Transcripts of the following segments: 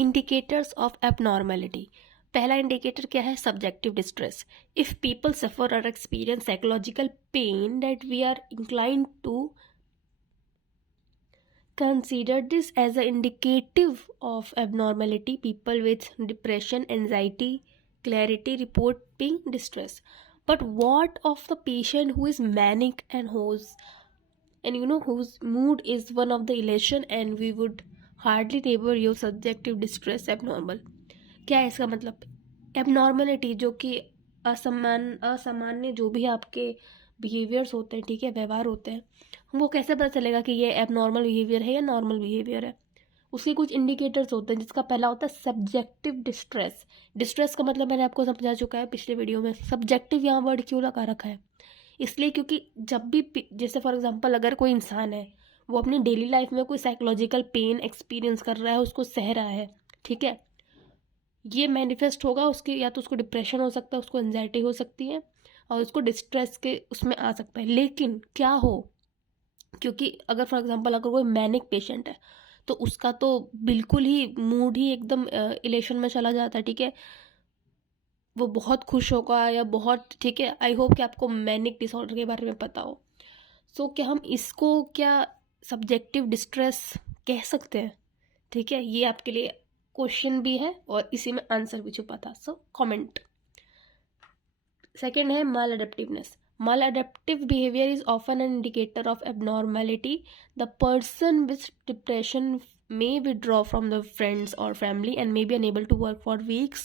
Indicators of abnormality. पहला indicator क्या है? Subjective distress. If people suffer or experience psychological pain that we are inclined to consider this as an indicative of abnormality. People with depression, anxiety, clarity report being distress. But what of the patient who is manic and whose mood is one of the elation, and we would hardly label your subjective distress abnormal? क्या है इसका मतलब? Abnormality जो कि असामान्य जो भी आपके बिहेवियर्स होते हैं, ठीक है, व्यवहार होते हैं, हमको कैसे पता चलेगा कि ये एबनॉर्मल बिहेवियर है या नॉर्मल बिहेवियर है? उसके कुछ इंडिकेटर्स होते हैं, जिसका पहला होता है सब्जेक्टिव डिस्ट्रेस। डिस्ट्रेस का मतलब मैंने आपको समझा चुका है पिछले वीडियो में। सब्जेक्टिव यहाँ वर्ड क्यों लगा रखा है? इसलिए क्योंकि जब भी, जैसे फॉर एग्जांपल अगर कोई इंसान है, वो अपनी डेली लाइफ में कोई साइकोलॉजिकल पेन एक्सपीरियंस कर रहा है, उसको सह रहा है, ठीक है, ये मैनिफेस्ट होगा उसकी, या तो उसको डिप्रेशन हो सकता है, उसको एंजाइटी हो सकती है, और उसको डिस्ट्रेस के उसमें आ सकता है। लेकिन क्या हो, क्योंकि अगर फॉर एग्जांपल अगर कोई मैनिक पेशेंट है, तो उसका तो बिल्कुल ही मूड ही एकदम इलेशन में चला जाता है, ठीक है, वो बहुत खुश होगा या बहुत, ठीक है। आई होप कि आपको मैनिक डिसऑर्डर के बारे में पता हो। सो क्या हम इसको क्या सब्जेक्टिव डिस्ट्रेस कह सकते हैं? ठीक है, ये आपके लिए क्वेश्चन भी है और इसी में आंसर भी छुपा था, सो कमेंट। सेकेंड है माल अडेप्टिवनेस। Maladaptive behavior is often an indicator of abnormality. The person with depression may withdraw from the friends or family and may be unable to work for weeks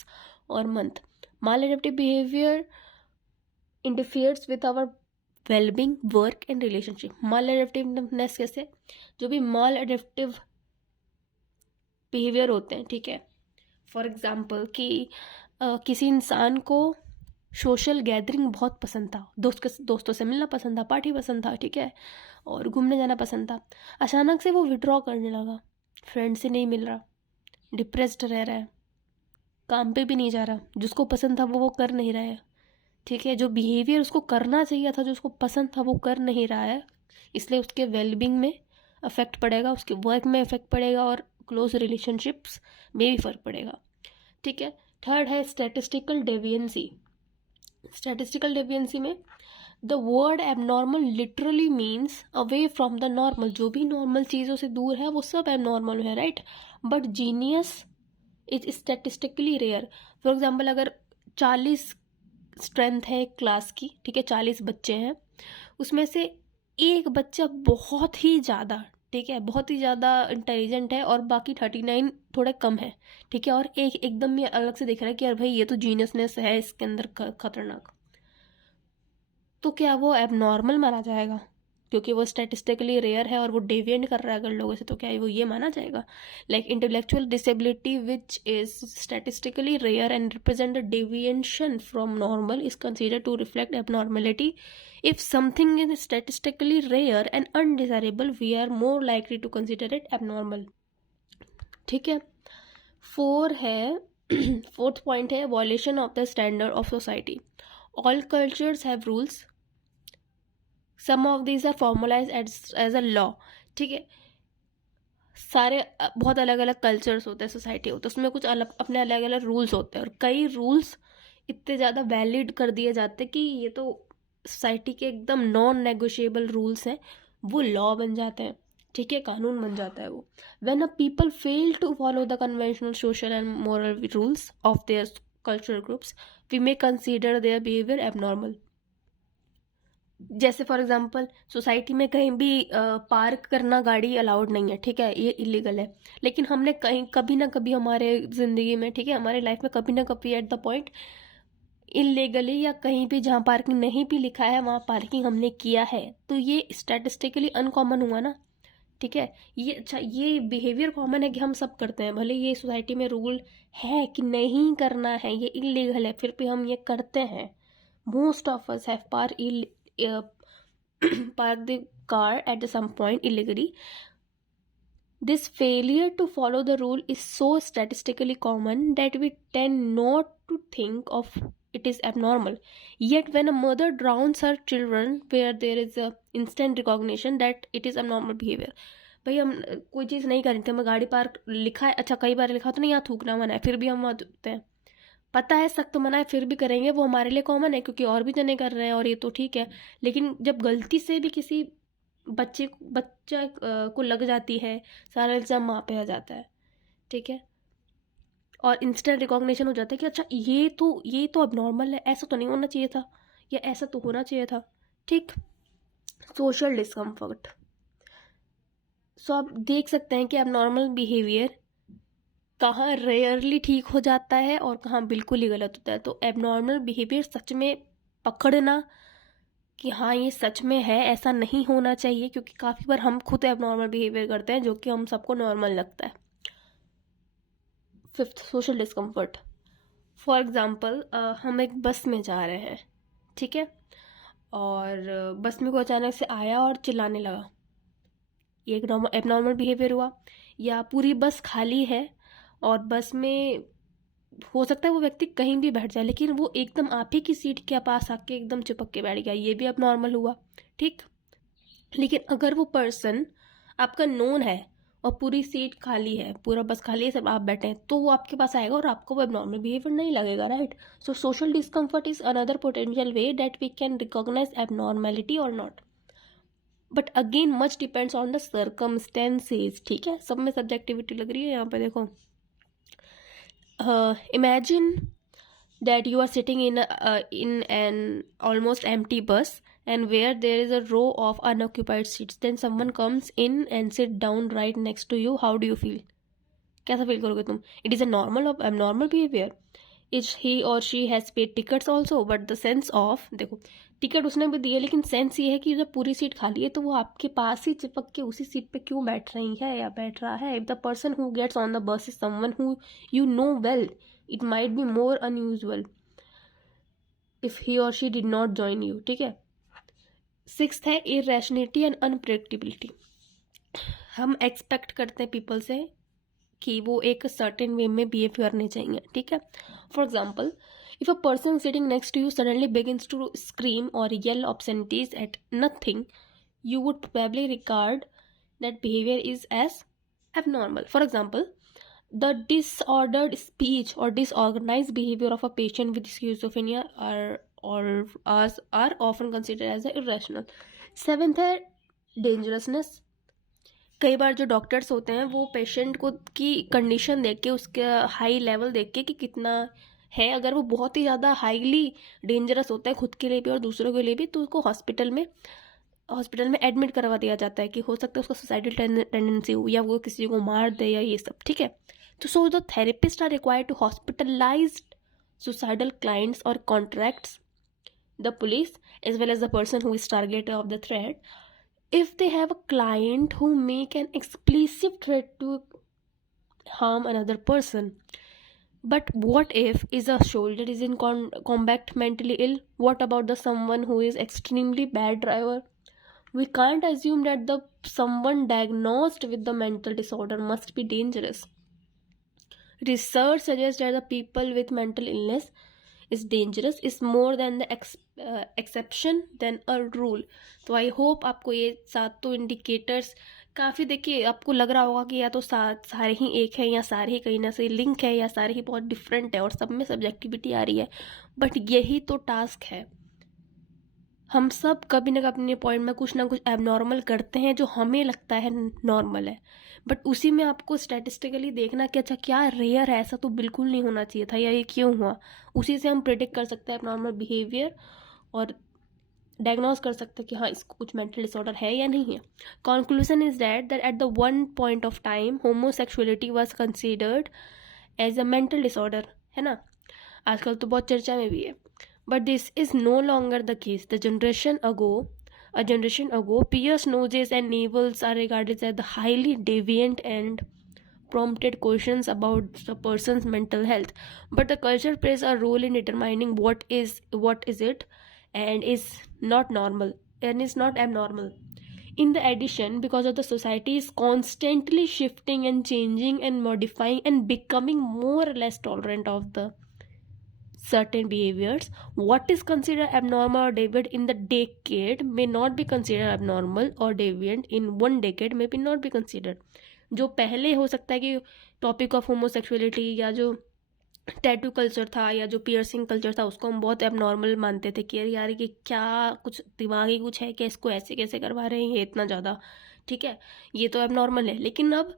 or months. Maladaptive behavior interferes with our well-being, work and relationship. Maladaptiveness कैसे? जो भी maladaptive behavior होते हैं, ठीक है, for example कि किसी इंसान को सोशल गैदरिंग बहुत पसंद था, दोस्तों से मिलना पसंद था, पार्टी पसंद था, ठीक है, और घूमने जाना पसंद था। अचानक से वो विड्रॉ करने लगा, फ्रेंड से नहीं मिल रहा, डिप्रेस्ड रह रहा है, काम पे भी नहीं जा रहा, जिसको पसंद था वो कर नहीं रहा है, ठीक है, जो बिहेवियर उसको करना चाहिए था, जो उसको पसंद था, वो कर नहीं रहा है, इसलिए उसके वेलबींग में अफेक्ट पड़ेगा, उसके वर्क में अफेक्ट पड़ेगा और क्लोज रिलेशनशिप्स में भी फर्क पड़ेगा, ठीक है। थर्ड है स्टैटिस्टिकल डेविएंसी। स्टैटिस्टिकल डेविएंसी में the word abnormal literally means away from the normal. जो भी नॉर्मल चीज़ों से दूर है वो सब एबनॉर्मल है, right. But genius is statistically rare. For example अगर 40 स्ट्रेंथ है एक क्लास की, ठीक है, 40 बच्चे हैं, उसमें से एक बच्चा बहुत ही ज़्यादा, ठीक है, बहुत ही ज़्यादा इंटेलिजेंट है और बाकी 39 थोड़े कम है, ठीक है, और एक एकदम ही अलग से दिख रहा है कि यार भाई ये तो जीनियसनेस है इसके अंदर खतरनाक, तो क्या वो एबनॉर्मल माना जाएगा? क्योंकि वो स्टैटिस्टिकली रेयर है और वो डेविएंट कर रहा है अगर लोगों से, तो क्या वो ये माना जाएगा? Like intellectual disability which is statistically rare and represent a deviation from normal is considered to reflect abnormality. If something is statistically rare and undesirable, we are more likely to consider it abnormal. ठीक है। Fourth point है violation of the standard of society. All cultures have rules, some of these are formalize as a law, ठीक है। सारे बहुत अलग अलग cultures होते हैं, सोसाइटी होती है, उसमें कुछ अलग अपने अलग अलग रूल्स होते हैं, और कई रूल्स इतने ज़्यादा वैलिड कर दिए जाते हैं कि ये तो सोसाइटी के एकदम नॉन नेगोशिएबल रूल्स हैं, वो लॉ बन जाते हैं, ठीक है, कानून बन जाता है वो. When a people fail to follow the conventional social and moral rules of their cultural groups, we may consider their behaviour abnormal. जैसे फॉर एग्जांपल सोसाइटी में कहीं भी पार्क करना गाड़ी अलाउड नहीं है, ठीक है, ये इलीगल है, लेकिन हमने कहीं कभी ना कभी हमारे ज़िंदगी में, ठीक है, हमारे लाइफ में कभी ना कभी एट द पॉइंट इलीगली या कहीं भी जहाँ पार्किंग नहीं भी लिखा है वहाँ पार्किंग हमने किया है, तो ये स्टैटिस्टिकली अनकॉमन हुआ ना, ठीक है. ये अच्छा, ये बिहेवियर कॉमन है कि हम सब करते हैं, भले ये सोसाइटी में रूल है कि नहीं करना है, ये इलीगल है, फिर भी हम ये करते हैं. Most of us have park the car at some point illegally. This failure to follow the rule is so statistically common that we tend not to think of it is abnormal. Yet when a mother drowns her children, where there is a instant recognition that it is abnormal behavior. भाई हम कोई चीज़ नहीं करनी थी, हमें गाड़ी park लिखा है, अच्छा कई बार लिखा होता नहीं यहाँ थूकना मना है, फिर भी हम वहाँ थूकते हैं। पता है सख्त मना है फिर भी करेंगे, वो हमारे लिए कॉमन है क्योंकि और भी जने कर रहे हैं और ये तो ठीक है। लेकिन जब गलती से भी किसी बच्चा को लग जाती है, सारा इल्ज़ाम माँ पे आ जाता है, ठीक है। और इंस्टेंट रिकॉग्निशन हो जाता है कि अच्छा ये तो अब नॉर्मल है, ऐसा तो नहीं होना चाहिए था, या ऐसा तो होना चाहिए था, ठीक। Social discomfort. सो आप देख सकते हैं कि अब नॉर्मल बिहेवियर कहाँ रेयरली ठीक हो जाता है और कहाँ बिल्कुल ही गलत होता है। तो एबनॉर्मल बिहेवियर सच में पकड़ना कि हाँ ये सच में है, ऐसा नहीं होना चाहिए, क्योंकि काफ़ी बार हम खुद एबनॉर्मल बिहेवियर करते हैं जो कि हम सबको नॉर्मल लगता है। Fifth, social discomfort. For example हम एक बस में जा रहे हैं, ठीक है, और बस में कोई अचानक से आया और चिल्लाने लगा, ये एक एबनॉर्मल बिहेवियर हुआ। या पूरी बस खाली है और बस में हो सकता है वो व्यक्ति कहीं भी बैठ जाए, लेकिन वो एकदम आप ही की सीट के पास आके एकदम चिपक के बैठ गया, ये भी अब नॉर्मल हुआ, ठीक। लेकिन अगर वो पर्सन आपका नोन है और पूरी सीट खाली है, पूरा बस खाली है, सब आप बैठे हैं, तो वो आपके पास आएगा और आपको वो एबनॉर्मल बिहेवियर नहीं लगेगा, right. So social discomfort is another potential way that we can recognise abnormality or not, but again much depends on the circumstances, ठीक है। सब में सब्जेक्टिविटी लग रही है यहाँ पे, देखो। Imagine that you are sitting in an almost empty bus, and where there is a row of unoccupied seats. Then someone comes in and sit down right next to you. How do you feel? कैसा feel करोगे तुम? It is a normal or abnormal behavior. Is he or she has paid tickets also, but the sense of, देखो ticket उसने भी दिए, लेकिन sense ये है कि जब पूरी सीट खाली है तो वो आपके पास ही चिपक के उसी सीट पे क्यों बैठ रही है या बैठ रहा है। If the person who gets on the bus is someone who you know well, it might be more unusual if he or she did not join you, ठीक है। सिक्स्थ है इरेशनलिटी एंड अनप्रेडिक्टेबिलिटी। हम expect करते हैं people से कि वो एक सर्टेन वे में बिहेव करने चाहिए, ठीक है। For example, if a person sitting next to you suddenly begins to scream or yell obscenities at nothing, you would probably regard that behavior is as abnormal. For example, the disordered speech or disorganized behavior of a patient with schizophrenia are often considered as irrational. Seventh है dangerousness. कई बार जो doctors होते हैं वो patient को की condition देख के, उसके हाई लेवल देख के कि कितना है, अगर वो बहुत ही ज़्यादा हाईली डेंजरस होता है खुद के लिए भी और दूसरों के लिए भी, तो उसको हॉस्पिटल में एडमिट करवा दिया जाता है कि हो सकता है उसका सुसाइडल टेंडेंसी हो या वो किसी को मार दे या ये सब, ठीक है। तो so the therapist are required to hospitalise suicidal clients or contracts the police as well as the person who is target of the threat if they have a client who make an explicit threat to harm another person. But what if is a soldier is in combat mentally ill? What about the someone who is extremely bad driver? We can't assume that the someone diagnosed with the mental disorder must be dangerous. Research suggests that the people with mental illness is dangerous is more than the exception than a rule. तो I hope आपको ये सातों indicators काफ़ी, देखिए आपको लग रहा होगा कि या तो सारे ही एक है या सारे ही कहीं ना से लिंक है या सारे ही बहुत डिफरेंट है और सब में सब्जेक्टिविटी आ रही है, बट यही तो टास्क है। हम सब कभी ना कभी अपने पॉइंट में कुछ ना कुछ एबनॉर्मल करते हैं जो हमें लगता है नॉर्मल है, बट उसी में आपको स्टैटिस्टिकली देखना कि अच्छा क्या रेयर है, ऐसा तो बिल्कुल नहीं होना चाहिए था या ये क्यों हुआ, उसी से हम प्रिडिक्ट कर सकते हैं एबनॉर्मल बिहेवियर और डायग्नोज कर सकते हैं कि हाँ इसको कुछ मेंटल डिसऑर्डर है या नहीं है। Conclusion is that at the one point of time homosexuality was considered as a mental disorder, है ना, आजकल तो बहुत चर्चा में भी है, but this is no longer the case. A generation ago, pierced noses and navels are regarded as the highly deviant and prompted questions about the person's mental health. But the culture plays a role in determining what is it and is not normal and is not abnormal. In the addition, because of the society is constantly shifting and changing and modifying and becoming more or less tolerant of the certain behaviors. What is considered abnormal or deviant in the decade may not be considered abnormal or deviant in one decade may be not be considered. जो पहले हो सकता है कि topic of homosexuality या जो tattoo culture था या जो पियर्सिंग कल्चर था उसको हम बहुत एबनॉर्मल मानते थे कि यार कि क्या कुछ दिमागी कुछ है कि इसको ऐसे कैसे करवा रहे हैं ये इतना ज़्यादा, ठीक है, ये तो एबनॉर्मल है. लेकिन अब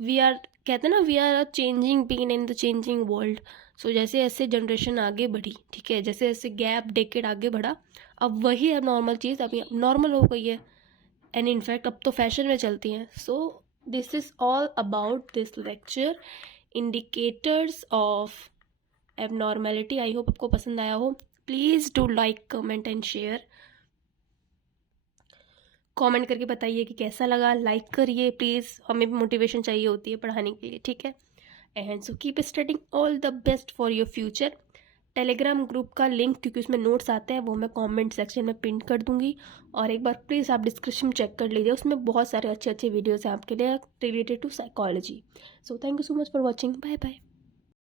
वी आर, कहते हैं ना, we are a changing being in the changing world. So जैसे जैसे जनरेशन आगे बढ़ी, ठीक है, जैसे जैसे गैप डेकेड आगे बढ़ा, अब वही अब नॉर्मल चीज़ अभी नॉर्मल हो गई है एंड इनफैक्ट अब तो फैशन में चलती हैं. So this is all about this lecture, indicators of abnormality. I hope आपको पसंद आया हो. Please do like, comment and share. Comment करके बताइए कि कैसा लगा. लाइक करिए प्लीज़, हमें भी मोटिवेशन चाहिए होती है पढ़ाने के लिए, ठीक है. And so keep studying. All the best for your future. Telegram group का लिंक, क्योंकि उसमें नोट्स आते हैं, वो मैं कमेंट सेक्शन में पिन कर दूंगी. और एक बार प्लीज़ आप डिस्क्रिप्शन चेक कर लीजिए, उसमें बहुत सारे अच्छे अच्छे वीडियोज़ हैं आपके लिए related to psychology. So thank you so much for watching. Bye bye.